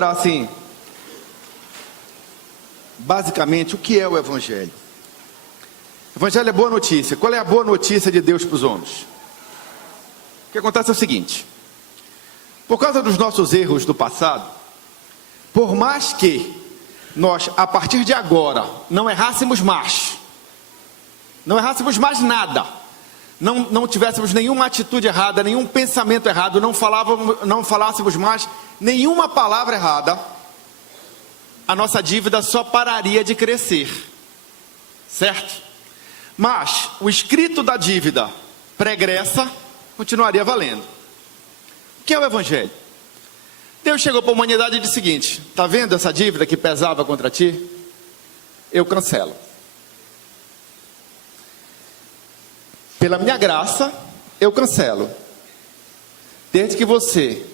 lembrar assim, basicamente, o que é o Evangelho? O Evangelho é boa notícia. Qual é a boa notícia de Deus para os homens? O que acontece é o seguinte: por causa dos nossos erros do passado, por mais que nós, a partir de agora, não errássemos mais nada, não tivéssemos nenhuma atitude errada, nenhum pensamento errado, não falássemos mais nenhuma palavra errada, a nossa dívida só pararia de crescer, certo? Mas o escrito da dívida pregressa continuaria valendo. O que é o Evangelho? Deus chegou para a humanidade e disse o seguinte: está vendo essa dívida que pesava contra ti? Eu cancelo. Pela minha graça, eu cancelo. Desde que você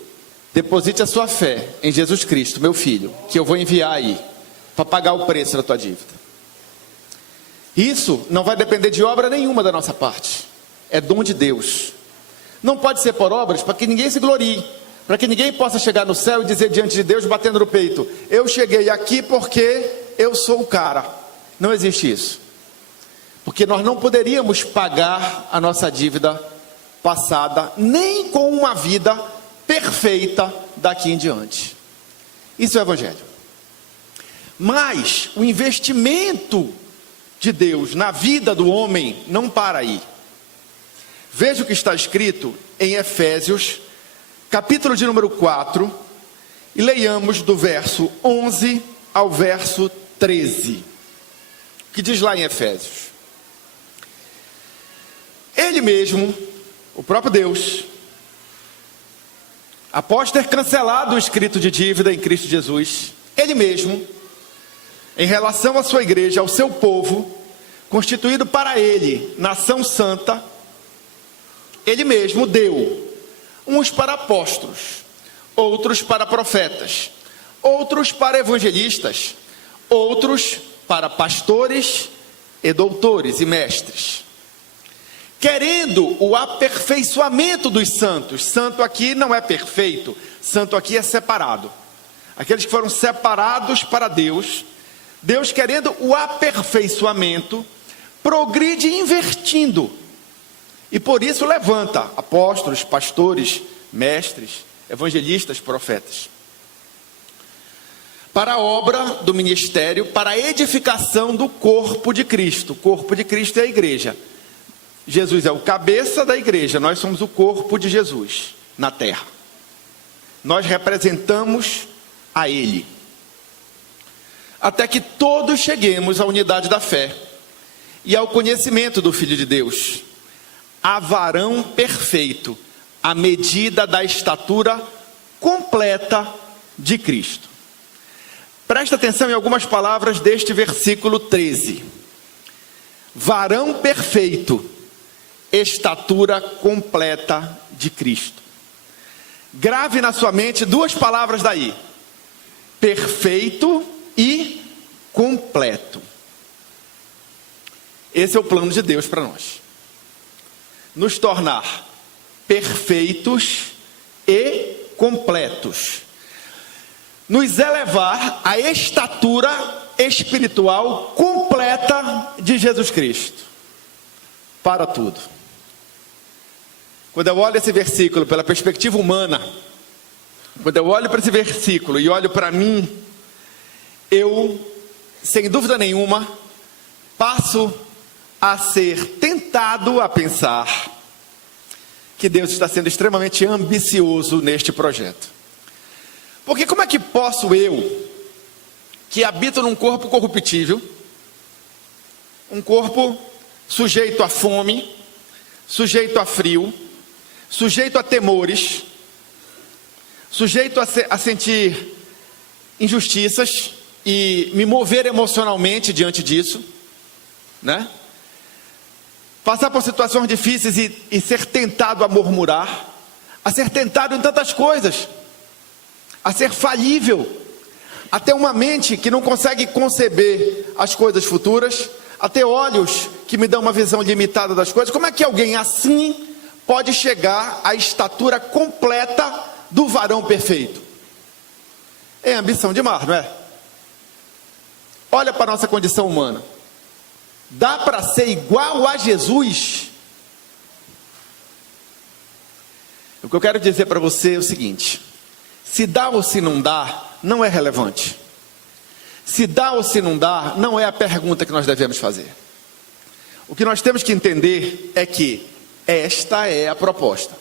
deposite a sua fé em Jesus Cristo, meu filho, que eu vou enviar aí, para pagar o preço da tua dívida. Isso não vai depender de obra nenhuma da nossa parte. É dom de Deus. Não pode ser por obras, para que ninguém se glorie, para que ninguém possa chegar no céu e dizer diante de Deus, batendo no peito: eu cheguei aqui porque eu sou o cara. Não existe isso. Porque nós não poderíamos pagar a nossa dívida passada, nem com uma vida perfeita daqui em diante. Isso é o Evangelho. Mas o investimento de Deus na vida do homem não para aí. Veja o que está escrito em Efésios, capítulo de número 4, e leiamos do verso 11 ao verso 13. O que diz lá em Efésios? Ele mesmo, o próprio Deus, após ter cancelado o escrito de dívida em Cristo Jesus, Ele mesmo, em relação à sua igreja, ao seu povo, constituído para Ele, nação santa, Ele mesmo deu uns para apóstolos, outros para profetas, outros para evangelistas, outros para pastores e doutores e mestres, querendo o aperfeiçoamento dos santos. Santo aqui não é perfeito, santo aqui é separado. Aqueles que foram separados para Deus, Deus querendo o aperfeiçoamento, progride invertindo. E por isso levanta apóstolos, pastores, mestres, evangelistas, profetas, para a obra do ministério, para a edificação do corpo de Cristo. O corpo de Cristo é a igreja. Jesus é o cabeça da igreja, nós somos o corpo de Jesus na terra. Nós representamos a Ele. Até que todos cheguemos à unidade da fé e ao conhecimento do Filho de Deus, a varão perfeito, à medida da estatura completa de Cristo. Presta atenção em algumas palavras deste versículo 13. Varão perfeito, estatura completa de Cristo. Grave na sua mente duas palavras daí: perfeito e completo. Esse é o plano de Deus para nós: nos tornar perfeitos e completos, nos elevar à estatura espiritual completa de Jesus Cristo. Para tudo. Quando eu olho esse versículo pela perspectiva humana, quando eu olho para esse versículo e olho para mim, eu, sem dúvida nenhuma, passo a ser tentado a pensar que Deus está sendo extremamente ambicioso neste projeto. Porque como é que posso eu, que habito num corpo corruptível, um corpo sujeito a fome, sujeito a frio, sujeito a temores, sujeito a sentir injustiças e me mover emocionalmente diante disso, né? Passar por situações difíceis e ser tentado a murmurar, a ser tentado em tantas coisas, a ser falível, a ter uma mente que não consegue conceber as coisas futuras, a ter olhos que me dão uma visão limitada das coisas. Como é que alguém assim pode chegar à estatura completa do varão perfeito? É ambição demais, não é? Olha para a nossa condição humana. Dá para ser igual a Jesus? O que eu quero dizer para você é o seguinte: se dá ou se não dá, não é relevante. Se dá ou se não dá, não é a pergunta que nós devemos fazer. O que nós temos que entender é que esta é a proposta.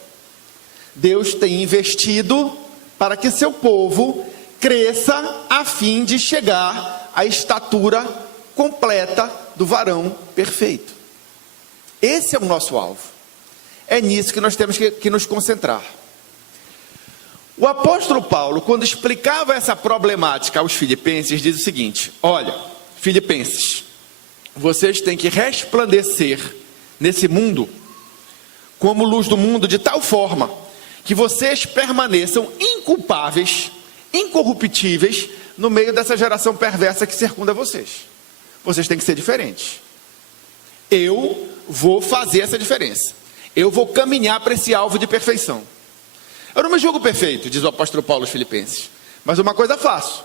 Deus tem investido para que seu povo cresça a fim de chegar à estatura completa do varão perfeito. Esse é o nosso alvo. É nisso que nós temos que nos concentrar. O apóstolo Paulo, quando explicava essa problemática aos filipenses, diz o seguinte: olha, filipenses, vocês têm que resplandecer nesse mundo como luz do mundo, de tal forma que vocês permaneçam inculpáveis, incorruptíveis, no meio dessa geração perversa que circunda vocês. Vocês têm que ser diferentes. Eu vou fazer essa diferença. Eu vou caminhar para esse alvo de perfeição. Eu não me julgo perfeito, diz o apóstolo Paulo aos filipenses, mas uma coisa faço: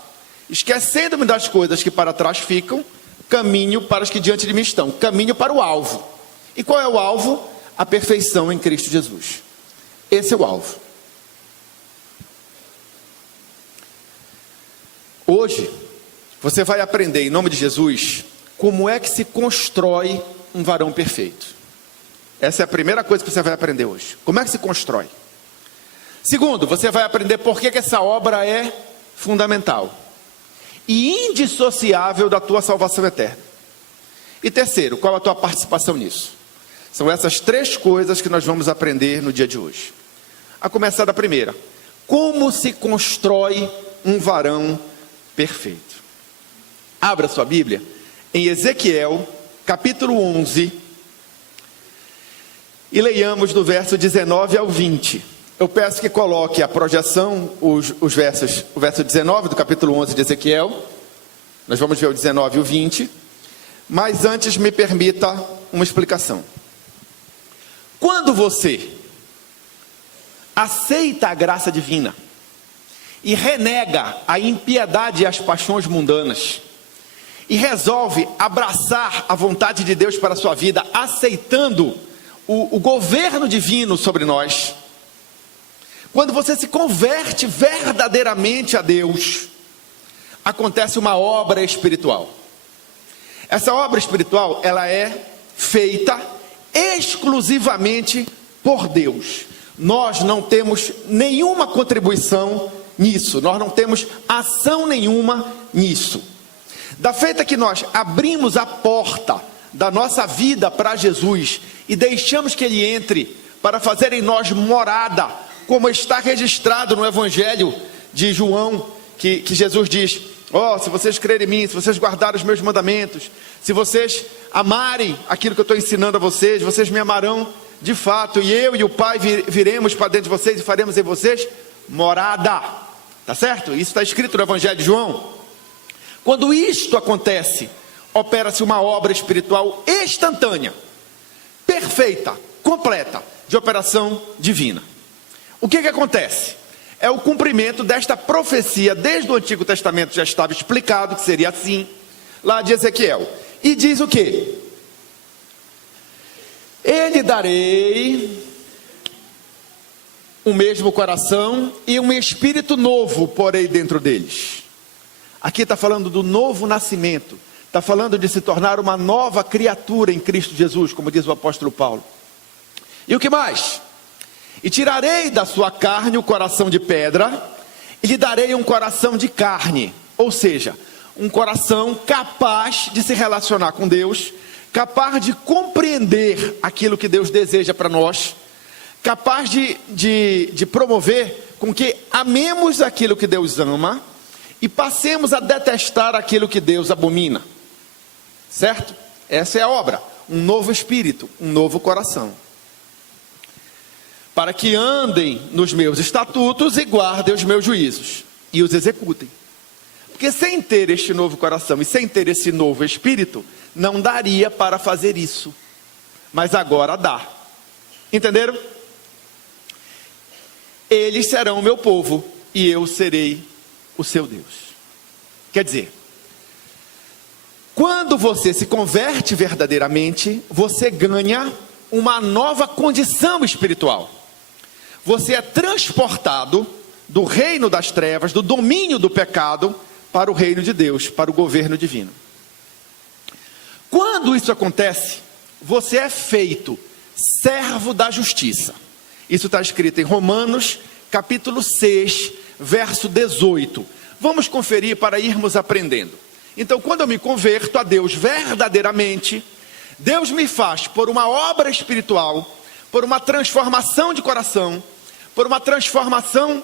esquecendo-me das coisas que para trás ficam, caminho para as que diante de mim estão. Caminho para o alvo. E qual é o alvo? A perfeição em Cristo Jesus. Esse é o alvo. Hoje, você vai aprender, em nome de Jesus, como é que se constrói um varão perfeito. Essa é a primeira coisa que você vai aprender hoje. Como é que se constrói? Segundo, você vai aprender por que essa obra é fundamental e indissociável da tua salvação eterna. E terceiro, qual a tua participação nisso? São essas três coisas que nós vamos aprender no dia de hoje. A começar da primeira: como se constrói um varão perfeito. Abra sua Bíblia em Ezequiel, capítulo 11, e leiamos do verso 19 ao 20. Eu peço que coloque a projeção, o verso 19 do capítulo 11 de Ezequiel. Nós vamos ver o 19 e o 20. Mas antes me permita uma explicação. Quando você aceita a graça divina e renega a impiedade e as paixões mundanas, e resolve abraçar a vontade de Deus para a sua vida, aceitando o governo divino sobre nós, quando você se converte verdadeiramente a Deus, acontece uma obra espiritual. Essa obra espiritual, ela é feita exclusivamente por Deus. Nós não temos nenhuma contribuição nisso, nós não temos ação nenhuma nisso. Da feita que nós abrimos a porta da nossa vida para Jesus e deixamos que Ele entre para fazer em nós morada, como está registrado no Evangelho de João, que Jesus diz: se vocês crerem em mim, se vocês guardarem os meus mandamentos, se vocês amarem aquilo que eu estou ensinando a vocês, vocês me amarão de fato, e eu e o Pai viremos para dentro de vocês e faremos em vocês morada. Tá certo? Isso está escrito no Evangelho de João. Quando isto acontece, opera-se uma obra espiritual instantânea, perfeita, completa, de operação divina. O que acontece? É o cumprimento desta profecia, desde o Antigo Testamento já estava explicado que seria assim, lá de Ezequiel. E diz o quê? Ele darei o mesmo coração e um espírito novo porei dentro deles. Aqui está falando do novo nascimento, está falando de se tornar uma nova criatura em Cristo Jesus, como diz o apóstolo Paulo. E o que mais? E tirarei da sua carne o coração de pedra, e lhe darei um coração de carne, ou seja, um coração capaz de se relacionar com Deus, capaz de compreender aquilo que Deus deseja para nós, capaz de promover com que amemos aquilo que Deus ama, e passemos a detestar aquilo que Deus abomina. Certo? Essa é a obra. Um novo espírito, um novo coração. Para que andem nos meus estatutos e guardem os meus juízos e os executem. Porque sem ter este novo coração e sem ter esse novo espírito, não daria para fazer isso. Mas agora dá. Entenderam? Eles serão o meu povo e eu serei o seu Deus. Quer dizer, quando você se converte verdadeiramente, você ganha uma nova condição espiritual. Você é transportado do reino das trevas, do domínio do pecado, para o reino de Deus, para o governo divino. Quando isso acontece, você é feito servo da justiça. Isso está escrito em Romanos, capítulo 6, verso 18. Vamos conferir para irmos aprendendo. Então, quando eu me converto a Deus verdadeiramente, Deus me faz por uma obra espiritual, por uma transformação de coração, por uma transformação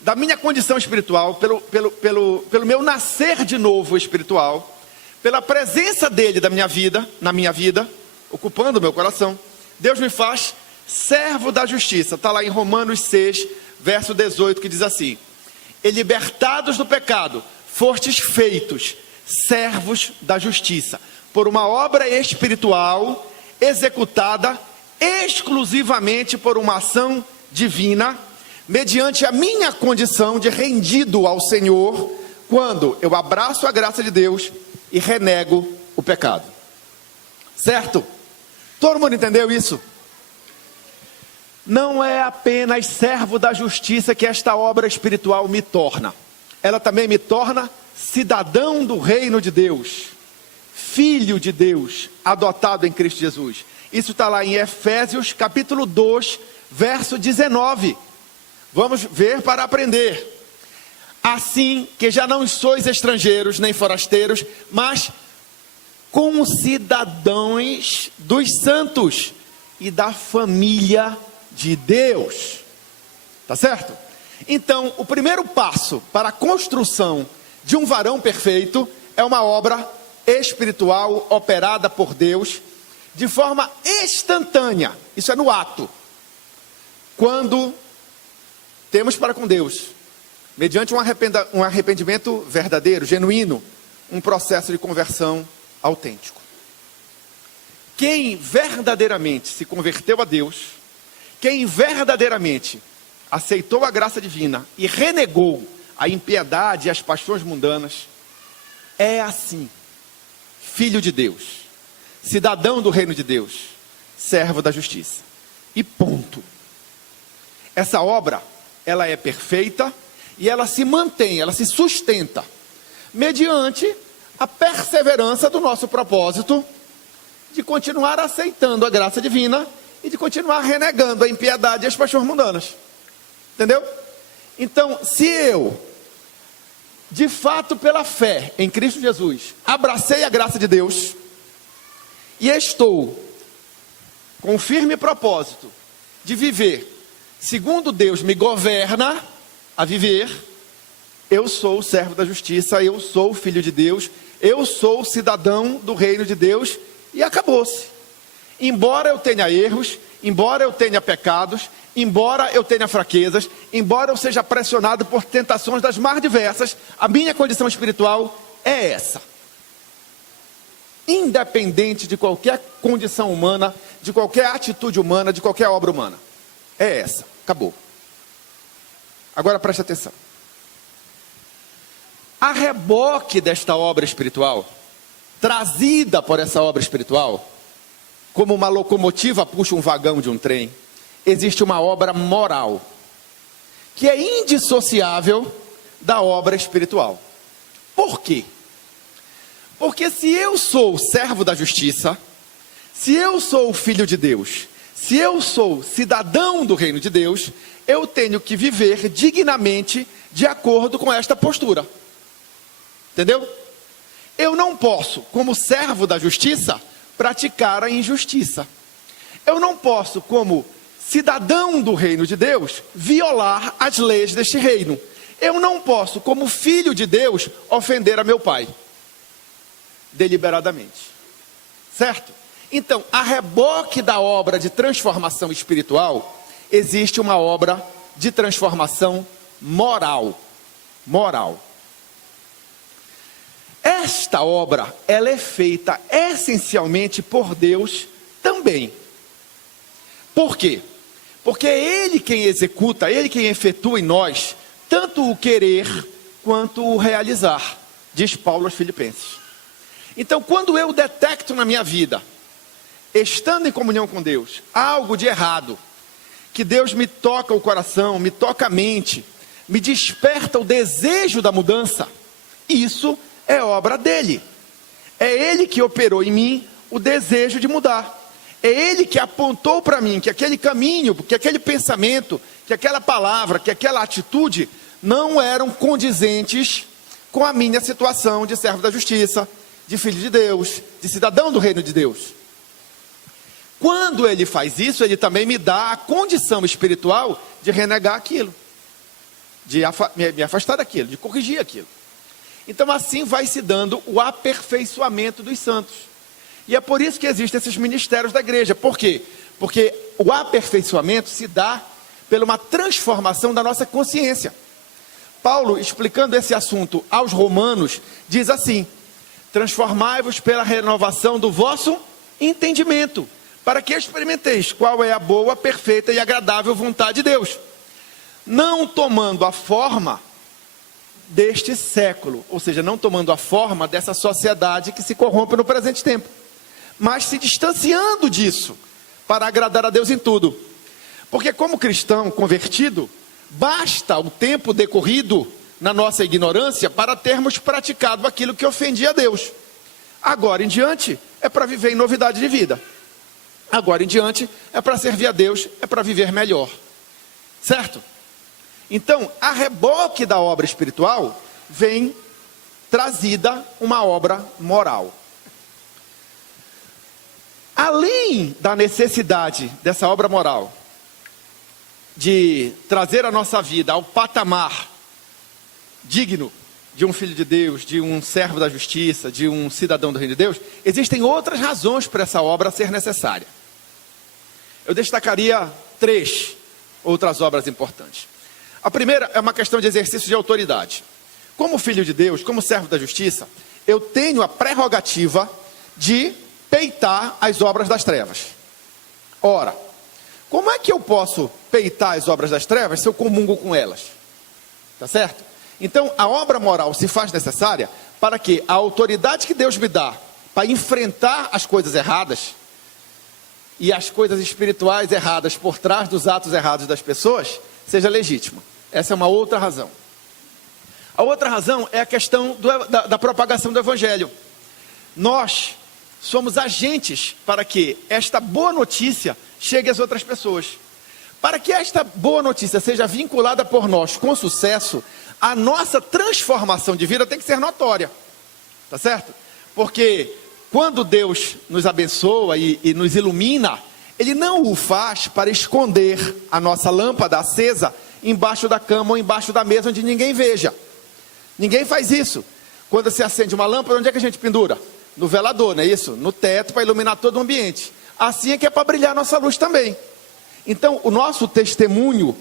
da minha condição espiritual, pelo meu nascer de novo espiritual, pela presença dele na minha vida, ocupando o meu coração. Deus me faz servo da justiça. Está lá em Romanos 6, verso 18, que diz assim: e libertados do pecado, fostes feitos servos da justiça, por uma obra espiritual, executada exclusivamente por uma ação divina, mediante a minha condição de rendido ao Senhor, quando eu abraço a graça de Deus e renego o pecado. Certo? Todo mundo entendeu isso? Não é apenas servo da justiça que esta obra espiritual me torna. Ela também me torna cidadão do reino de Deus, filho de Deus, adotado em Cristo Jesus. Isso está lá em Efésios capítulo 2, verso 19. Vamos ver para aprender. Assim que já não sois estrangeiros nem forasteiros, mas concidadãos dos santos e da família de Deus. Tá certo? Então, o primeiro passo para a construção de um varão perfeito é uma obra espiritual operada por Deus de forma instantânea. Isso é no ato. Quando temos para com Deus, mediante um arrependimento verdadeiro, genuíno, um processo de conversão autêntico. Quem verdadeiramente se converteu a Deus, quem verdadeiramente aceitou a graça divina e renegou a impiedade e as paixões mundanas, é assim, filho de Deus, cidadão do reino de Deus, servo da justiça. E ponto. Essa obra, ela é perfeita e ela se mantém, ela se sustenta mediante a perseverança do nosso propósito de continuar aceitando a graça divina e de continuar renegando a impiedade e as paixões mundanas. Entendeu? Então, se eu, de fato pela fé em Cristo Jesus, abracei a graça de Deus e estou com o firme propósito de viver segundo Deus me governa a viver, eu sou o servo da justiça, eu sou o filho de Deus, eu sou o cidadão do reino de Deus, e acabou-se. Embora eu tenha erros, embora eu tenha pecados, embora eu tenha fraquezas, embora eu seja pressionado por tentações das mais diversas, a minha condição espiritual é essa. Independente de qualquer condição humana, de qualquer atitude humana, de qualquer obra humana. É essa, acabou. Agora preste atenção. A reboque desta obra espiritual, trazida por essa obra espiritual, como uma locomotiva puxa um vagão de um trem, existe uma obra moral, que é indissociável da obra espiritual. Por quê? Porque se eu sou servo da justiça, se eu sou filho de Deus, se eu sou cidadão do reino de Deus, eu tenho que viver dignamente de acordo com esta postura. Entendeu? Eu não posso, como servo da justiça, praticar a injustiça. Eu não posso, como cidadão do reino de Deus, violar as leis deste reino. Eu não posso, como filho de Deus, ofender a meu pai. Deliberadamente. Certo? Então, a reboque da obra de transformação espiritual, existe uma obra de transformação moral. Moral. Esta obra, ela é feita essencialmente por Deus também. Por quê? Porque é Ele quem executa, Ele quem efetua em nós, tanto o querer quanto o realizar, diz Paulo aos Filipenses. Então, quando eu detecto na minha vida, estando em comunhão com Deus, algo de errado, que Deus me toca o coração, me toca a mente, me desperta o desejo da mudança, isso é obra dele. É ele que operou em mim o desejo de mudar. É ele que apontou para mim que aquele caminho, que aquele pensamento, que aquela palavra, que aquela atitude não eram condizentes com a minha situação de servo da justiça, de filho de Deus, de cidadão do reino de Deus. Quando ele faz isso, ele também me dá a condição espiritual de renegar aquilo, de me afastar daquilo, de corrigir aquilo. Então assim vai se dando o aperfeiçoamento dos santos. E é por isso que existem esses ministérios da igreja. Por quê? Porque o aperfeiçoamento se dá por uma transformação da nossa consciência. Paulo, explicando esse assunto aos romanos, diz assim: transformai-vos pela renovação do vosso entendimento, para que experimenteis qual é a boa, perfeita e agradável vontade de Deus, não tomando a forma deste século, ou seja, não tomando a forma dessa sociedade que se corrompe no presente tempo, mas se distanciando disso, para agradar a Deus em tudo. Porque como cristão convertido, basta o tempo decorrido na nossa ignorância para termos praticado aquilo que ofendia a Deus. Agora em diante é para viver em novidade de vida. Agora em diante é para servir a Deus, é para viver melhor. Certo? Então, a reboque da obra espiritual, vem trazida uma obra moral. Além da necessidade dessa obra moral, de trazer a nossa vida ao patamar digno de um filho de Deus, de um servo da justiça, de um cidadão do reino de Deus, existem outras razões para essa obra ser necessária. Eu destacaria 3 outras obras importantes. A primeira é uma questão de exercício de autoridade. Como filho de Deus, como servo da justiça, eu tenho a prerrogativa de peitar as obras das trevas. Ora, como é que eu posso peitar as obras das trevas se eu comungo com elas? Tá certo? Então, a obra moral se faz necessária para que a autoridade que Deus me dá para enfrentar as coisas erradas e as coisas espirituais erradas por trás dos atos errados das pessoas seja legítima. Essa é uma outra razão. A outra razão é a questão da propagação do evangelho. Nós somos agentes para que esta boa notícia chegue às outras pessoas. Para que esta boa notícia seja vinculada por nós com sucesso, a nossa transformação de vida tem que ser notória. Tá certo? Porque quando Deus nos abençoa e nos ilumina, Ele não o faz para esconder a nossa lâmpada acesa embaixo da cama ou embaixo da mesa onde ninguém veja. Ninguém faz isso. Quando se acende uma lâmpada, onde é que a gente pendura? No velador, não é isso? No teto, para iluminar todo o ambiente. Assim é que é para brilhar a nossa luz também. Então, o nosso testemunho,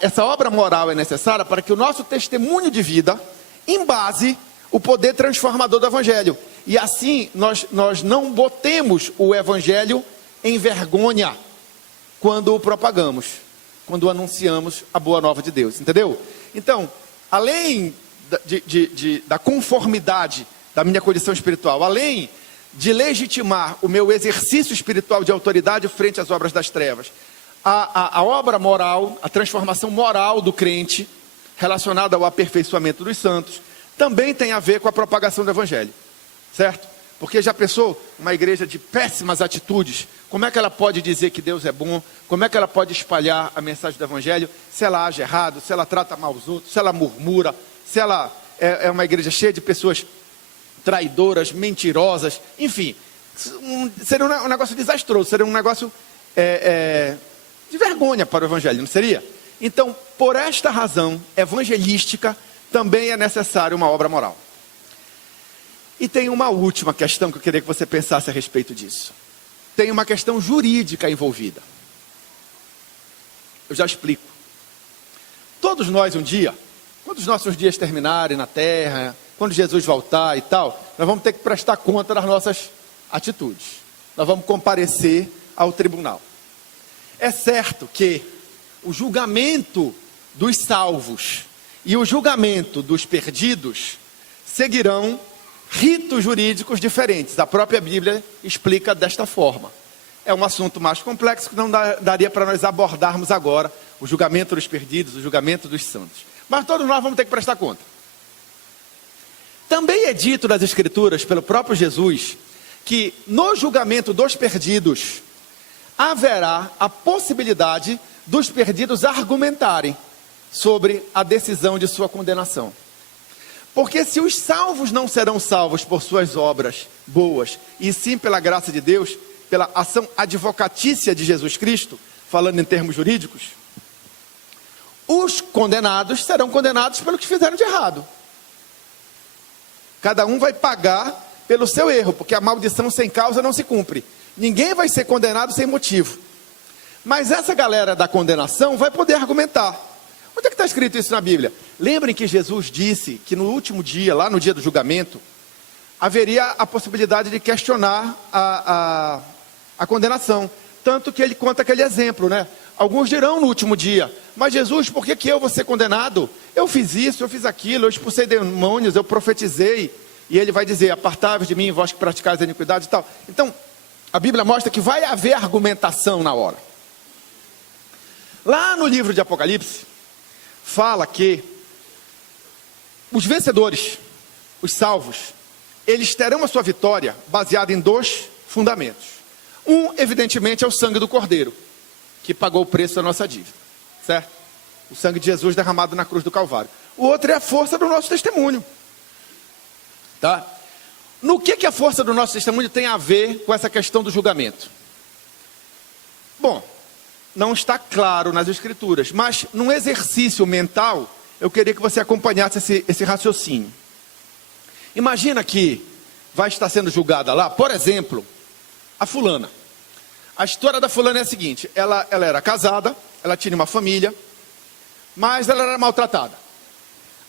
essa obra moral é necessária para que o nosso testemunho de vida embase o poder transformador do evangelho. E assim, nós não botemos o evangelho em vergonha quando o propagamos, quando anunciamos a boa nova de Deus, entendeu? Então, além da conformidade da minha condição espiritual, além de legitimar o meu exercício espiritual de autoridade frente às obras das trevas, a obra moral, a transformação moral do crente, relacionada ao aperfeiçoamento dos santos, também tem a ver com a propagação do evangelho, certo? Porque já pensou uma igreja de péssimas atitudes, como é que ela pode dizer que Deus é bom? Como é que ela pode espalhar a mensagem do evangelho se ela age errado, se ela trata mal os outros, se ela murmura, se ela é uma igreja cheia de pessoas traidoras, mentirosas, enfim, seria um negócio desastroso, seria um negócio de vergonha para o evangelho, não seria? Então, por esta razão evangelística, também é necessária uma obra moral. E tem uma última questão que eu queria que você pensasse a respeito disso. Tem uma questão jurídica envolvida. Eu já explico. Todos nós um dia, quando os nossos dias terminarem na terra, quando Jesus voltar e tal, nós vamos ter que prestar conta das nossas atitudes. Nós vamos comparecer ao tribunal. É certo que o julgamento dos salvos e o julgamento dos perdidos seguirão ritos jurídicos diferentes. A própria Bíblia explica desta forma. É um assunto mais complexo que não daria para nós abordarmos agora, o julgamento dos perdidos, o julgamento dos santos. Mas todos nós vamos ter que prestar conta. Também é dito nas Escrituras, pelo próprio Jesus, que no julgamento dos perdidos, haverá a possibilidade dos perdidos argumentarem sobre a decisão de sua condenação. Porque se os salvos não serão salvos por suas obras boas, e sim pela graça de Deus, pela ação advocatícia de Jesus Cristo, falando em termos jurídicos, os condenados serão condenados pelo que fizeram de errado. Cada um vai pagar pelo seu erro, porque a maldição sem causa não se cumpre. Ninguém vai ser condenado sem motivo. Mas essa galera da condenação vai poder argumentar. Onde é que está escrito isso na Bíblia? Lembrem que Jesus disse que no último dia, lá no dia do julgamento, haveria a possibilidade de questionar a condenação. Tanto que ele conta aquele exemplo, né? Alguns dirão no último dia: mas Jesus, por que eu vou ser condenado? Eu fiz isso, eu fiz aquilo, eu expulsei demônios, eu profetizei. E ele vai dizer: apartai-vos de mim, vós que praticais a iniquidade e tal. Então, a Bíblia mostra que vai haver argumentação na hora. Lá no livro de Apocalipse, fala que os vencedores, os salvos, eles terão a sua vitória baseada em 2 fundamentos. Um, evidentemente, é o sangue do Cordeiro, que pagou o preço da nossa dívida, certo? O sangue de Jesus derramado na cruz do Calvário. O outro é a força do nosso testemunho, tá? No que a força do nosso testemunho tem a ver com essa questão do julgamento? Bom, não está claro nas Escrituras, mas num exercício mental, eu queria que você acompanhasse esse raciocínio. Imagina que vai estar sendo julgada lá, por exemplo, a fulana. A história da fulana é a seguinte: ela era casada, ela tinha uma família, mas ela era maltratada.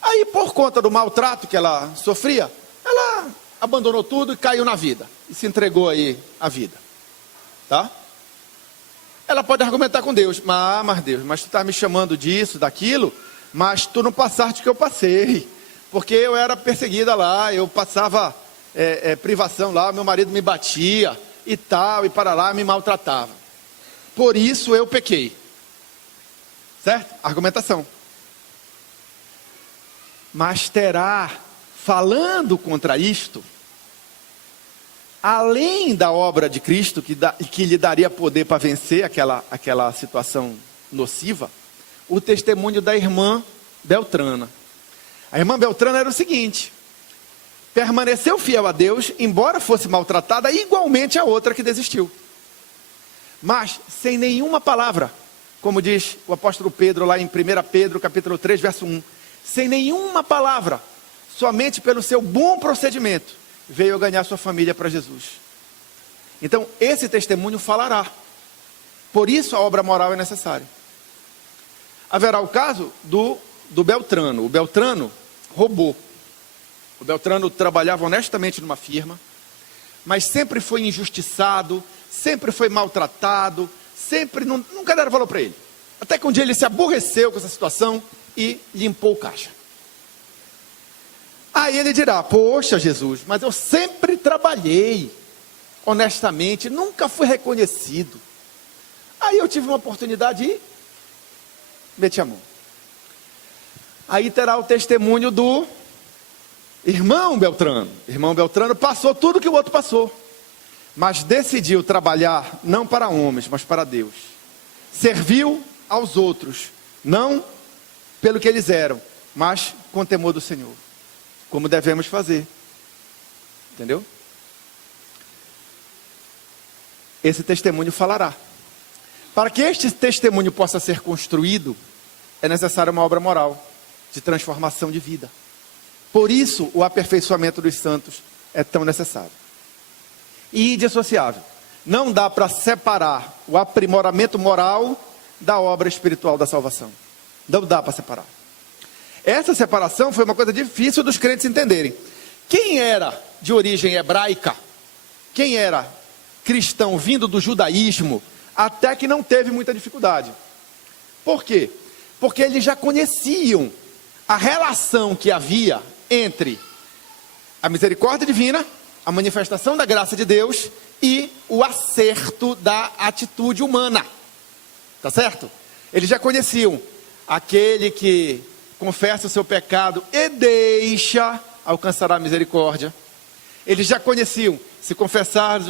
Aí, por conta do maltrato que ela sofria, ela abandonou tudo e caiu na vida, e se entregou aí à vida, tá? Ela pode argumentar com Deus: mas Deus, mas tu está me chamando disso, daquilo, mas tu não passaste o que eu passei, porque eu era perseguida lá, eu passava privação lá, meu marido me batia e tal, e para lá me maltratava, por isso eu pequei, certo? Argumentação. Mas terá, falando contra isto, além da obra de Cristo, que lhe daria poder para vencer aquela situação nociva, o testemunho da irmã Beltrana. A irmã Beltrana era o seguinte: permaneceu fiel a Deus, embora fosse maltratada igualmente a outra que desistiu, mas sem nenhuma palavra, como diz o apóstolo Pedro lá em 1 Pedro capítulo 3, verso 1, sem nenhuma palavra, somente pelo seu bom procedimento, veio ganhar sua família para Jesus. Então esse testemunho falará. Por isso a obra moral é necessária. Haverá o caso do Beltrano. O Beltrano roubou. O Beltrano trabalhava honestamente numa firma, mas sempre foi injustiçado, sempre foi maltratado, nunca deram valor para ele. Até que um dia ele se aborreceu com essa situação e limpou o caixa. Aí ele dirá: poxa Jesus, mas eu sempre trabalhei honestamente, nunca fui reconhecido. Aí eu tive uma oportunidade e meti a mão. Aí terá o testemunho do irmão Beltrano. Irmão Beltrano passou tudo que o outro passou, mas decidiu trabalhar não para homens, mas para Deus. Serviu aos outros, não pelo que eles eram, mas com temor do Senhor, como devemos fazer. Entendeu? Esse testemunho falará. Para que este testemunho possa ser construído, é necessária uma obra moral de transformação de vida. Por isso o aperfeiçoamento dos santos é tão necessário e indissociável. Não dá para separar o aprimoramento moral da obra espiritual da salvação. Não dá para separar. Essa separação foi uma coisa difícil dos crentes entenderem. Quem era de origem hebraica, quem era cristão vindo do judaísmo, até que não teve muita dificuldade. Por quê? Porque eles já conheciam a relação que havia entre a misericórdia divina, a manifestação da graça de Deus e o acerto da atitude humana. Tá certo? Eles já conheciam aquele que confessa o seu pecado e deixa, alcançará a misericórdia. Eles já conheciam, se confessar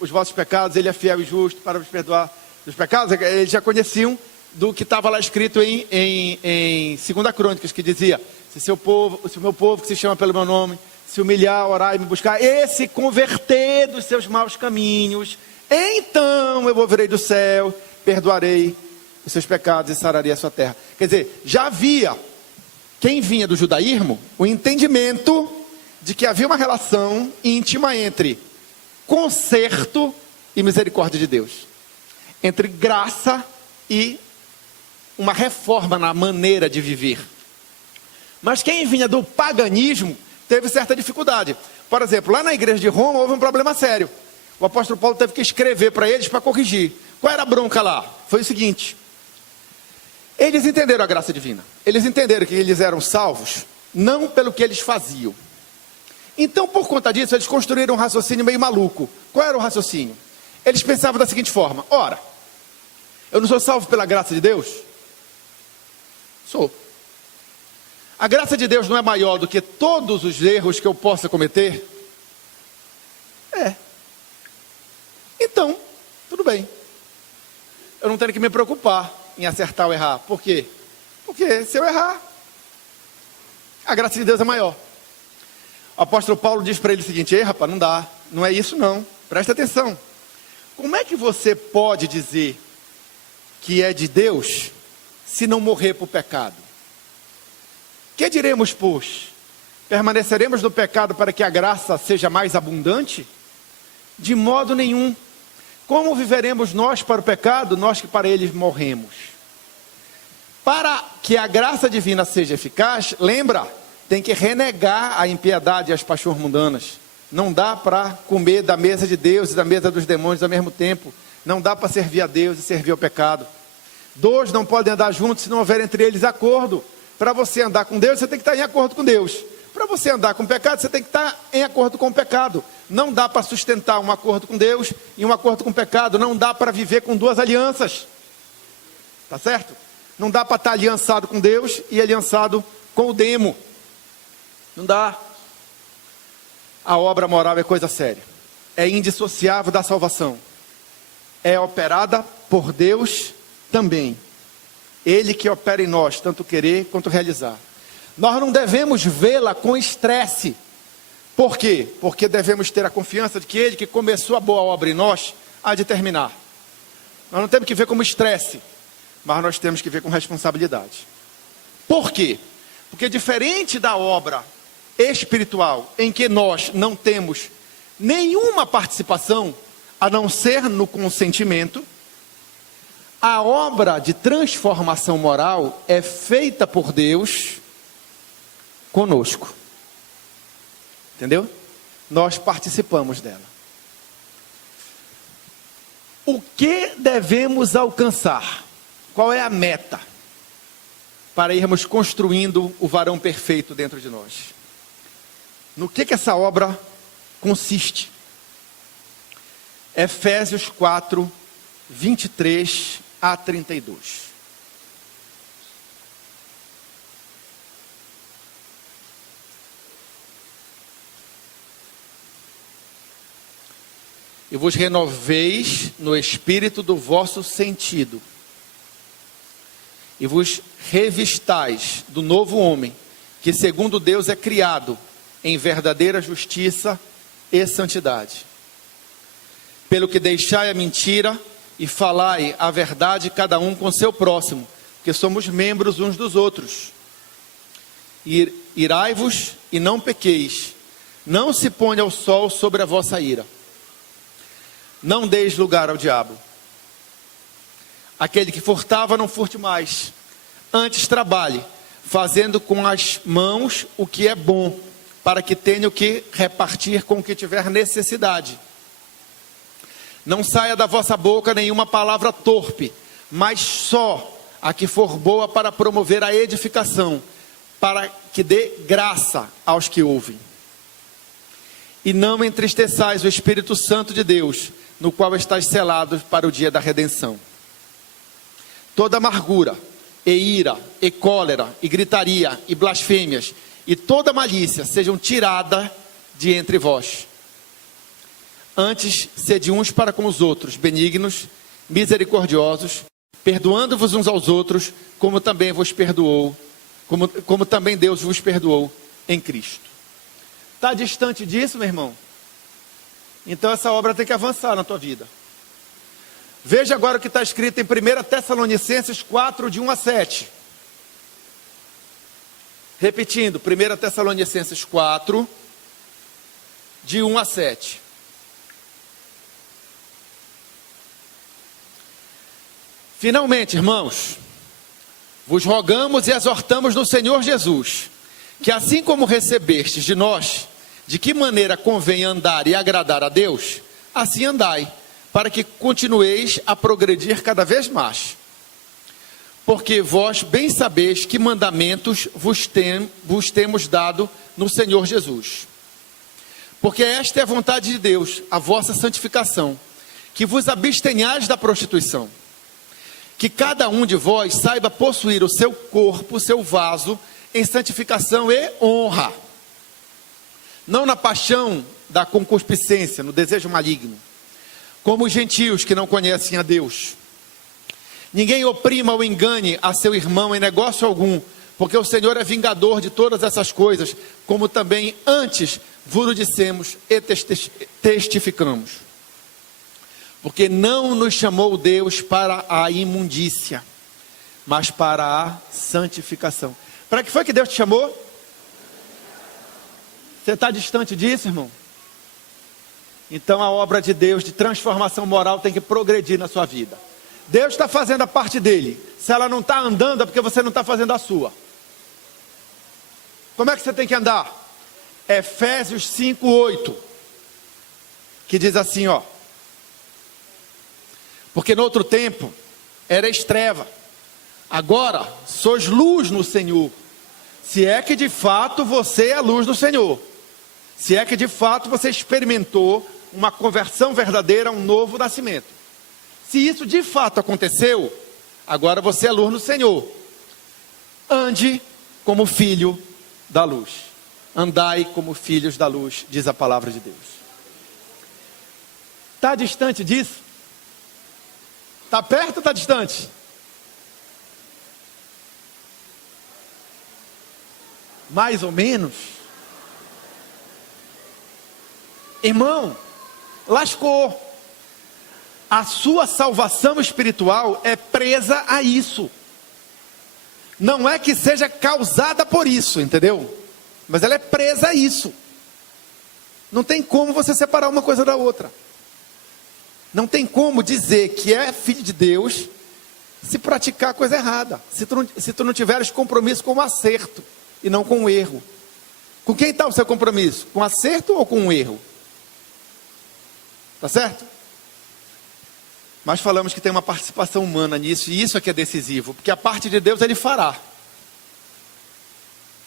os vossos pecados, ele é fiel e justo para vos perdoar dos pecados. Eles já conheciam do que estava lá escrito em 2 Crônicas, que dizia: se o meu povo que se chama pelo meu nome se humilhar, orar e me buscar, e se converter dos seus maus caminhos, então eu ouvirei do céu, perdoarei os seus pecados e sararei a sua terra. Quer dizer, já havia, quem vinha do judaísmo, o entendimento de que havia uma relação íntima entre conserto e misericórdia de Deus, entre graça e uma reforma na maneira de viver. Mas quem vinha do paganismo teve certa dificuldade. Por exemplo, lá na igreja de Roma houve um problema sério. O apóstolo Paulo teve que escrever para eles para corrigir. Qual era a bronca lá? Foi o seguinte: eles entenderam a graça divina. Eles entenderam que eles eram salvos não pelo que eles faziam. Então, por conta disso, eles construíram um raciocínio meio maluco. Qual era o raciocínio? Eles pensavam da seguinte forma: ora, eu não sou salvo pela graça de Deus? Sou. A graça de Deus não é maior do que todos os erros que eu possa cometer? É. Então, tudo bem. Eu não tenho que me preocupar em acertar ou errar. Por quê? Porque se eu errar, a graça de Deus é maior. O apóstolo Paulo diz para ele o seguinte: ei, rapaz, não dá. Não é isso não. Presta atenção. Como é que você pode dizer que é de Deus se não morrer por pecado? Que diremos, pois? Permaneceremos no pecado para que a graça seja mais abundante? De modo nenhum. Como viveremos nós para o pecado, nós que para ele morremos? Para que a graça divina seja eficaz, lembra, tem que renegar a impiedade e as paixões mundanas. Não dá para comer da mesa de Deus e da mesa dos demônios ao mesmo tempo. Não dá para servir a Deus e servir ao pecado. Dois não podem andar juntos se não houver entre eles acordo. Para você andar com Deus, você tem que estar em acordo com Deus. Para você andar com o pecado, você tem que estar em acordo com o pecado. Não dá para sustentar um acordo com Deus e um acordo com o pecado. Não dá para viver com duas alianças. Tá certo? Não dá para estar aliançado com Deus e aliançado com o demo. Não dá. A obra moral é coisa séria. É indissociável da salvação. É operada por Deus também. Ele que opera em nós, tanto querer quanto realizar. Nós não devemos vê-la com estresse. Por quê? Porque devemos ter a confiança de que Ele que começou a boa obra em nós, há de terminar. Nós não temos que ver como estresse, mas nós temos que ver com responsabilidade. Por quê? Porque diferente da obra espiritual, em que nós não temos nenhuma participação, a não ser no consentimento, a obra de transformação moral é feita por Deus conosco. Entendeu? Nós participamos dela. O que devemos alcançar? Qual é a meta para irmos construindo o varão perfeito dentro de nós? No que essa obra consiste? Efésios 4, 23 a 32. E vos renoveis no espírito do vosso sentido, e vos revistais do novo homem, que segundo Deus é criado em verdadeira justiça e santidade. Pelo que deixai a mentira e falai a verdade cada um com seu próximo, porque somos membros uns dos outros. Irai-vos e não pequeis, não se ponha o sol sobre a vossa ira. Não deis lugar ao diabo. Aquele que furtava, não furte mais. Antes trabalhe, fazendo com as mãos o que é bom, para que tenha o que repartir com o que tiver necessidade. Não saia da vossa boca nenhuma palavra torpe, mas só a que for boa para promover a edificação, para que dê graça aos que ouvem. E não entristeçais o Espírito Santo de Deus, no qual estáis selados para o dia da redenção. Toda amargura, e ira, e cólera, e gritaria, e blasfêmias, e toda malícia sejam tiradas de entre vós. Antes, sede uns para com os outros, benignos, misericordiosos, perdoando-vos uns aos outros, como também vos perdoou, como também Deus vos perdoou em Cristo. Está distante disso, meu irmão? Então essa obra tem que avançar na tua vida. Veja agora o que está escrito em 1 Tessalonicenses 4, de 1 a 7. Repetindo, 1 Tessalonicenses 4, de 1 a 7. Finalmente, irmãos, vos rogamos e exortamos no Senhor Jesus, que assim como recebestes de nós, de que maneira convém andar e agradar a Deus, assim andai, para que continueis a progredir cada vez mais. Porque vós bem sabeis que mandamentos vos temos dado no Senhor Jesus. Porque esta é a vontade de Deus, a vossa santificação, que vos abstenhais da prostituição. Que cada um de vós saiba possuir o seu corpo, o seu vaso, em santificação e honra. Não na paixão da concupiscência, no desejo maligno, como os gentios que não conhecem a Deus. Ninguém oprima ou engane a seu irmão em negócio algum, porque o Senhor é vingador de todas essas coisas, como também antes vos dissemos e testificamos. Porque não nos chamou Deus para a imundícia, mas para a santificação. Para que foi que Deus te chamou? Você está distante disso, irmão? Então a obra de Deus de transformação moral tem que progredir na sua vida. Deus está fazendo a parte dele. Se ela não está andando, é porque você não está fazendo a sua. Como é que você tem que andar? Efésios 5, 8. Que diz assim, ó. Porque no outro tempo erais treva, agora sois luz no Senhor. Se é que de fato você é a luz do Senhor. Se é que de fato você experimentou uma conversão verdadeira, um novo nascimento. Se isso de fato aconteceu, agora você é luz no Senhor. Ande como filho da luz. Andai como filhos da luz, diz a palavra de Deus. Está distante disso? Está perto ou está distante? Mais ou menos. Irmão, lascou. A sua salvação espiritual é presa a isso. Não é que seja causada por isso, entendeu? Mas ela é presa a isso. Não tem como você separar uma coisa da outra. Não tem como dizer que é filho de Deus se praticar a coisa errada. Se tu não tiveres compromisso com o acerto e não com o erro. Com quem está o seu compromisso? Com o acerto ou com o erro? Tá certo? Mas falamos que tem uma participação humana nisso, e isso é que é decisivo, porque a parte de Deus Ele fará.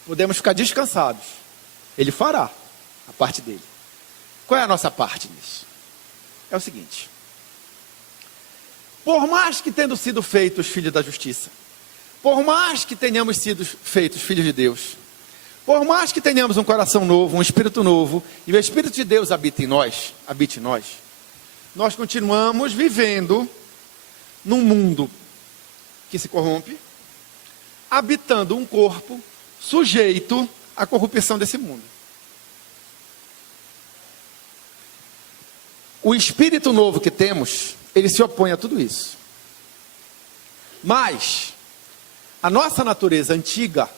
Podemos ficar descansados. Ele fará a parte dele. Qual é a nossa parte nisso? É o seguinte: por mais que tendo sido feitos filhos da justiça, por mais que tenhamos sido feitos filhos de Deus, por mais que tenhamos um coração novo, um espírito novo, e o Espírito de Deus habite em nós, nós continuamos vivendo num mundo que se corrompe, habitando um corpo sujeito à corrupção desse mundo. O espírito novo que temos, ele se opõe a tudo isso. Mas a nossa natureza antiga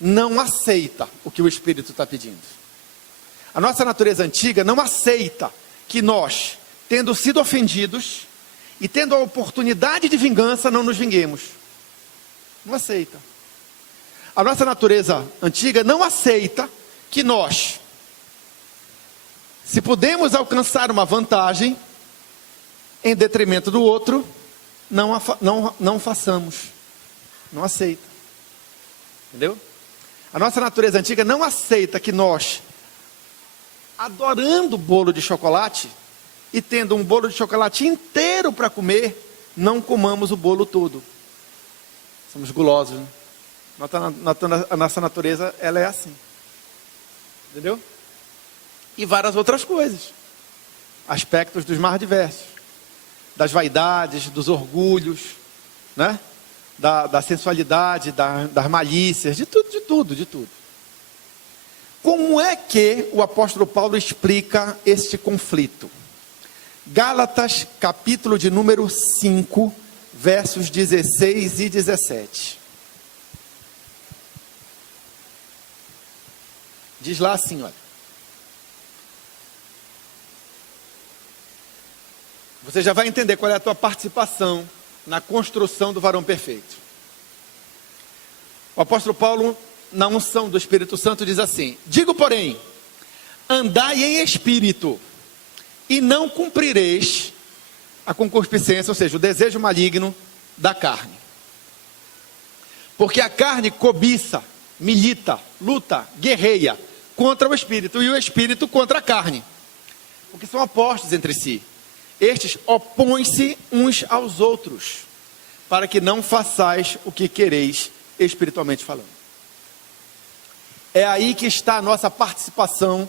não aceita o que o Espírito está pedindo. A nossa natureza antiga não aceita que nós, tendo sido ofendidos e tendo a oportunidade de vingança, não nos vinguemos. Não aceita. A nossa natureza antiga não aceita que nós, se podemos alcançar uma vantagem em detrimento do outro, não façamos. Não aceita. Entendeu? A nossa natureza antiga não aceita que nós, adorando bolo de chocolate, e tendo um bolo de chocolate inteiro para comer, não comamos o bolo todo. Somos gulosos, né? A nossa natureza, ela é assim. Entendeu? E várias outras coisas. Aspectos dos mais diversos. Das vaidades, dos orgulhos, né? Da sensualidade, das malícias, de tudo. Como é que o apóstolo Paulo explica este conflito? Gálatas, capítulo de número 5, versos 16 e 17. Diz lá assim, olha. Você já vai entender qual é a tua participação na construção do varão perfeito. O apóstolo Paulo, na unção do Espírito Santo, diz assim: digo, porém, andai em espírito, e não cumprireis a concupiscência, ou seja, o desejo maligno da carne. Porque a carne cobiça, milita, luta, guerreia contra o espírito, e o espírito contra a carne, porque são opostos entre si. Estes opõem-se uns aos outros, para que não façais o que quereis espiritualmente falando. É aí que está a nossa participação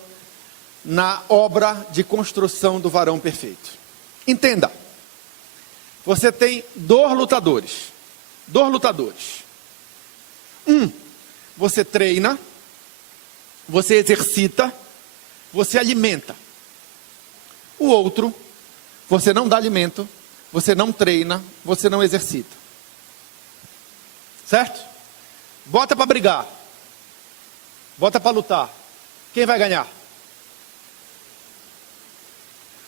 na obra de construção do varão perfeito. Entenda, você tem dois lutadores. Você treina, você exercita, você alimenta. O outro, você não dá alimento, você não treina, você não exercita. Certo? Bota para brigar. Bota para lutar. Quem vai ganhar?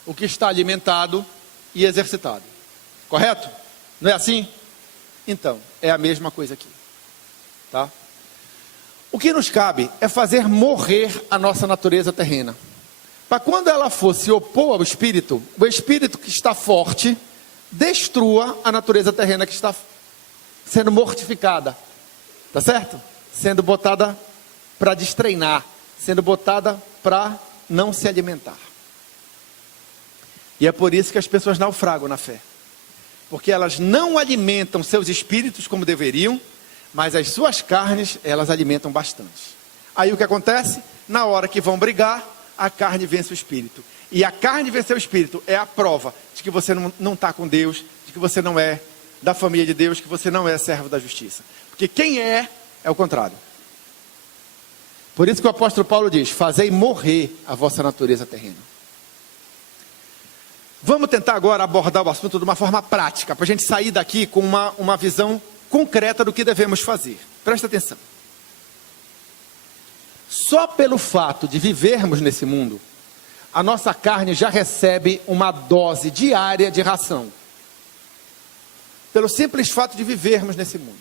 O que está alimentado e exercitado. Correto? Não é assim? Então, é a mesma coisa aqui. Tá? O que nos cabe é fazer morrer a nossa natureza terrena. Para quando ela for se opor ao espírito, o espírito que está forte destrua a natureza terrena que está sendo mortificada. Tá certo? Sendo botada para destreinar, sendo botada para não se alimentar. E é por isso que as pessoas naufragam na fé. Porque elas não alimentam seus espíritos como deveriam, mas as suas carnes, elas alimentam bastante. Aí o que acontece? Na hora que vão brigar, a carne vence o espírito. E a carne vencer o espírito é a prova de que você não está com Deus, de que você não é da família de Deus, que você não é servo da justiça. Porque quem é o contrário. Por isso que o apóstolo Paulo diz: fazei morrer a vossa natureza terrena. Vamos tentar agora abordar o assunto de uma forma prática, para a gente sair daqui com uma visão concreta do que devemos fazer. Presta atenção. Só pelo fato de vivermos nesse mundo, a nossa carne já recebe uma dose diária de ração. Pelo simples fato de vivermos nesse mundo,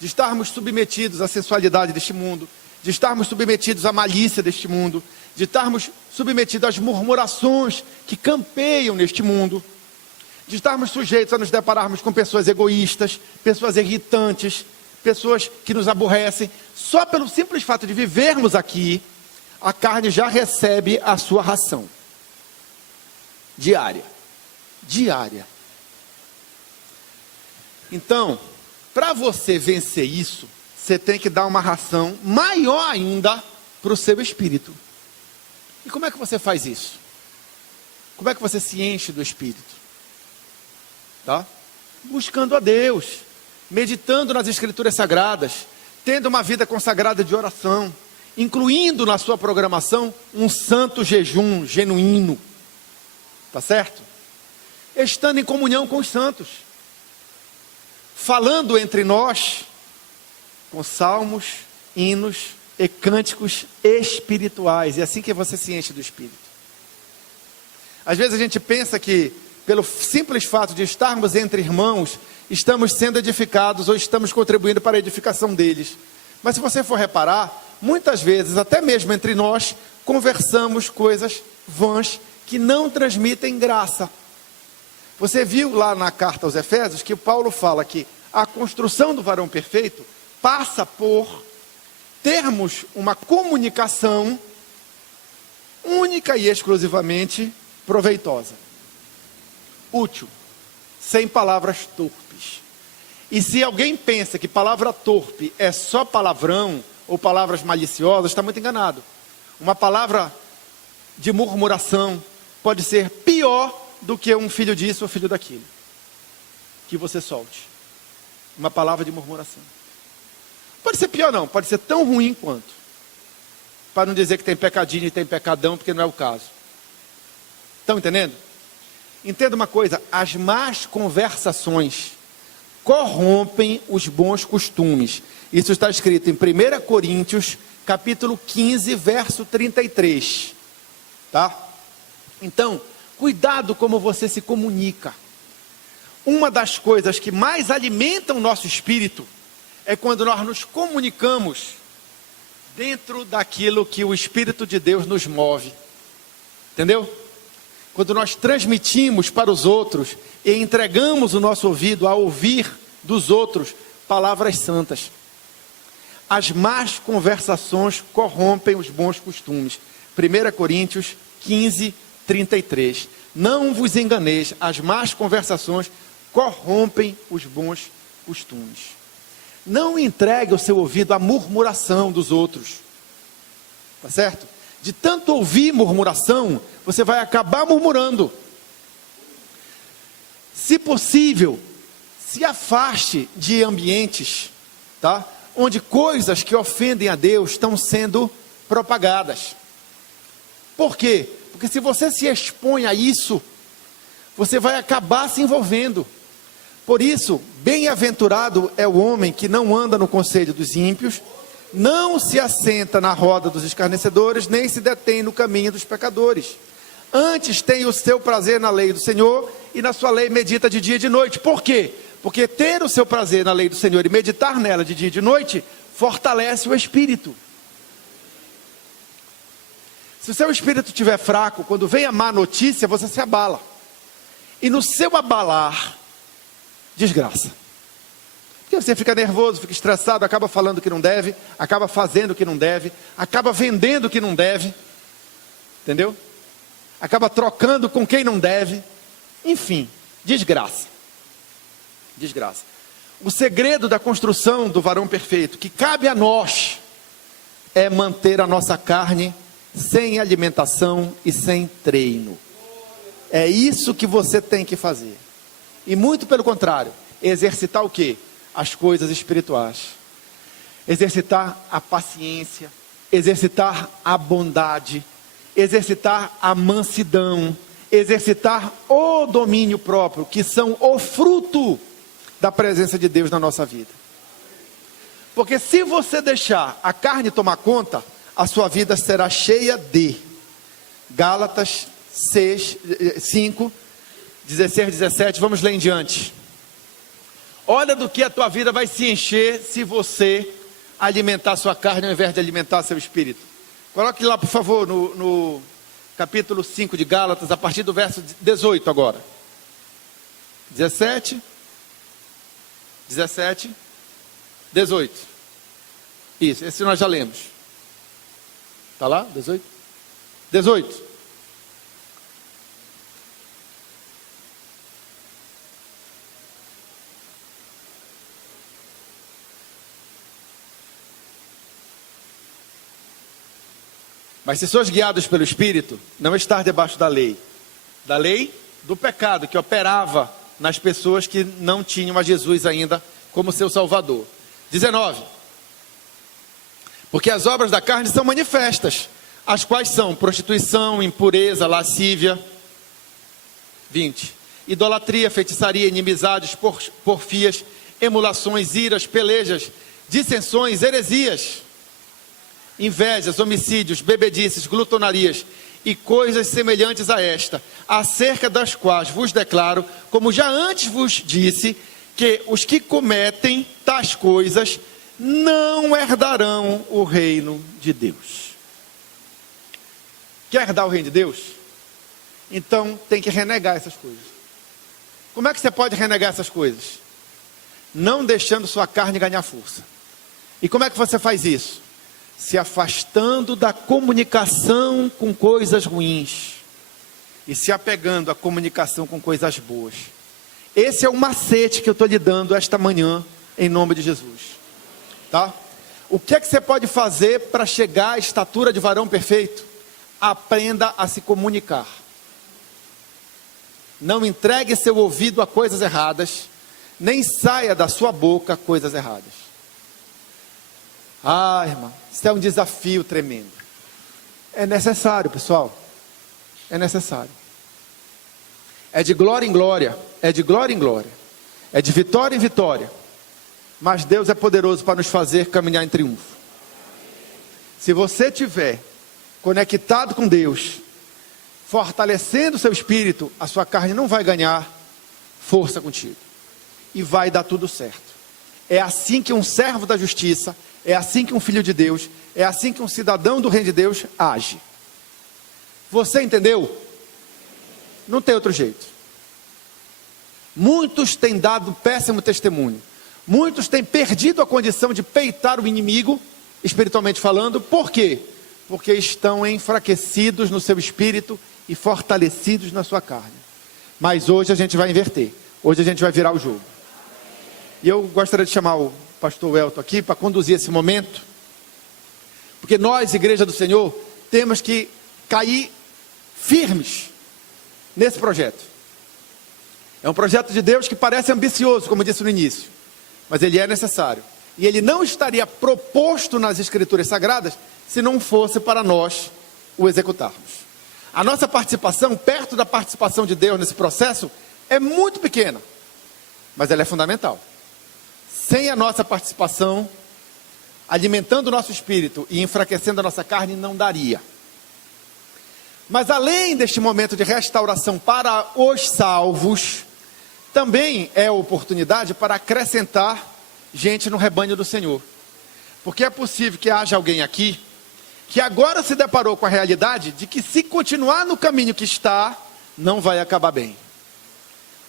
de estarmos submetidos à sensualidade deste mundo, de estarmos submetidos à malícia deste mundo, de estarmos submetidos às murmurações que campeiam neste mundo, de estarmos sujeitos a nos depararmos com pessoas egoístas, pessoas irritantes, pessoas que nos aborrecem. Só pelo simples fato de vivermos aqui, a carne já recebe a sua ração diária. Então, para você vencer isso, você tem que dar uma ração maior ainda para o seu espírito. E como é que você faz isso? Como é que você se enche do espírito? Tá? Buscando a Deus, meditando nas escrituras sagradas, tendo uma vida consagrada de oração, incluindo na sua programação um santo jejum genuíno. Tá certo? Estando em comunhão com os santos, falando entre nós com salmos, hinos e cânticos espirituais. É assim que você se enche do Espírito. Às vezes a gente pensa que pelo simples fato de estarmos entre irmãos, estamos sendo edificados ou estamos contribuindo para a edificação deles. Mas se você for reparar, muitas vezes, até mesmo entre nós, conversamos coisas vãs que não transmitem graça. Você viu lá na carta aos Efésios que Paulo fala que a construção do varão perfeito passa por termos uma comunicação única e exclusivamente proveitosa, útil, sem palavras torpes. E se alguém pensa que palavra torpe é só palavrão ou palavras maliciosas, está muito enganado. Uma palavra de murmuração pode ser pior do que um filho disso ou filho daquilo que você solte. Uma palavra de murmuração. Pode ser pior não, pode ser tão ruim quanto. Para não dizer que tem pecadinho e tem pecadão, porque não é o caso. Estão entendendo? Entenda uma coisa, as más conversações corrompem os bons costumes. Isso está escrito em 1 Coríntios, capítulo 15, verso 33. Tá? Então, cuidado como você se comunica. Uma das coisas que mais alimentam o nosso espírito é quando nós nos comunicamos dentro daquilo que o Espírito de Deus nos move. Entendeu? Quando nós transmitimos para os outros e entregamos o nosso ouvido a ouvir dos outros palavras santas. As más conversações corrompem os bons costumes. 1 Coríntios 15, 33. Não vos enganeis, as más conversações corrompem os bons costumes. Não entregue o seu ouvido à murmuração dos outros. Tá certo? De tanto ouvir murmuração, você vai acabar murmurando. Se possível, se afaste de ambientes, tá? Onde coisas que ofendem a Deus estão sendo propagadas. Por quê? Porque se você se expõe a isso, você vai acabar se envolvendo. Por isso, bem-aventurado é o homem que não anda no conselho dos ímpios, não se assenta na roda dos escarnecedores, nem se detém no caminho dos pecadores. Antes tem o seu prazer na lei do Senhor, e na sua lei medita de dia e de noite. Por quê? Porque ter o seu prazer na lei do Senhor e meditar nela de dia e de noite, fortalece o espírito. Se o seu espírito estiver fraco, quando vem a má notícia, você se abala. E no seu abalar, desgraça. Porque você fica nervoso, fica estressado, acaba falando o que não deve, acaba fazendo o que não deve, acaba vendendo o que não deve, entendeu? Acaba trocando com quem não deve, enfim, desgraça. Desgraça. O segredo da construção do varão perfeito, que cabe a nós, é manter a nossa carne sem alimentação e sem treino. É isso que você tem que fazer. E muito pelo contrário, exercitar o quê? As coisas espirituais. Exercitar a paciência, exercitar a bondade, exercitar a mansidão, exercitar o domínio próprio, que são o fruto da presença de Deus na nossa vida. Porque se você deixar a carne tomar conta, a sua vida será cheia de Gálatas 5, 16, 17, vamos ler em diante. Olha do que a tua vida vai se encher se você alimentar sua carne ao invés de alimentar seu espírito. Coloque lá, por favor, no capítulo 5 de Gálatas, a partir do verso 18 agora. 17, 18. Isso, esse nós já lemos. Está lá? 18? 18. Mas se sois guiados pelo Espírito, não estar debaixo da lei do pecado que operava nas pessoas que não tinham a Jesus ainda como seu Salvador. 19. Porque as obras da carne são manifestas, as quais são prostituição, impureza, lascívia. 20. Idolatria, feitiçaria, inimizades, porfias, emulações, iras, pelejas, dissensões, heresias, invejas, homicídios, bebedices, glutonarias e coisas semelhantes a esta, acerca das quais vos declaro, como já antes vos disse, que os que cometem tais coisas não herdarão o reino de Deus. Quer herdar o reino de Deus? Então tem que renegar essas coisas. Como é que você pode renegar essas coisas? Não deixando sua carne ganhar força. E como é que você faz isso? se afastando da comunicação com coisas ruins e se apegando à comunicação com coisas boas. Esse é o macete que eu estou lhe dando esta manhã, em nome de Jesus. Tá? O que é que você pode fazer para chegar à estatura de varão perfeito? Aprenda a se comunicar. Não entregue seu ouvido a coisas erradas, nem saia da sua boca coisas erradas. Ah, irmão, isso é um desafio tremendo. É necessário, pessoal. É necessário. É de glória em glória, é de glória em glória, é de vitória em vitória. Mas Deus é poderoso para nos fazer caminhar em triunfo. Se você estiver conectado com Deus, fortalecendo o seu espírito, a sua carne não vai ganhar força contigo. E vai dar tudo certo. É assim que um servo da justiça, é assim que um filho de Deus, é assim que um cidadão do reino de Deus age. Você entendeu? Não tem outro jeito. Muitos têm dado péssimo testemunho. Muitos têm perdido a condição de peitar o inimigo, espiritualmente falando. Por quê? Porque estão enfraquecidos no seu espírito e fortalecidos na sua carne. Mas hoje a gente vai inverter. Hoje a gente vai virar o jogo. E eu gostaria de chamar o pastor Welton aqui para conduzir esse momento. Porque nós, Igreja do Senhor, temos que cair firmes nesse projeto. É um projeto de Deus que parece ambicioso, como eu disse no início, mas ele é necessário. E ele não estaria proposto nas Escrituras Sagradas se não fosse para nós o executarmos. A nossa participação, perto da participação de Deus nesse processo, é muito pequena, mas ela é fundamental. Sem a nossa participação, alimentando o nosso espírito e enfraquecendo a nossa carne, não daria. Mas além deste momento de restauração para os salvos, também é oportunidade para acrescentar gente no rebanho do Senhor. Porque é possível que haja alguém aqui que agora se deparou com a realidade de que se continuar no caminho que está, não vai acabar bem.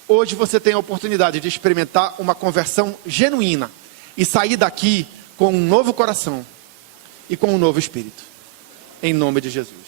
Hoje você tem a oportunidade de experimentar uma conversão genuína e sair daqui com um novo coração e com um novo espírito. Em nome de Jesus.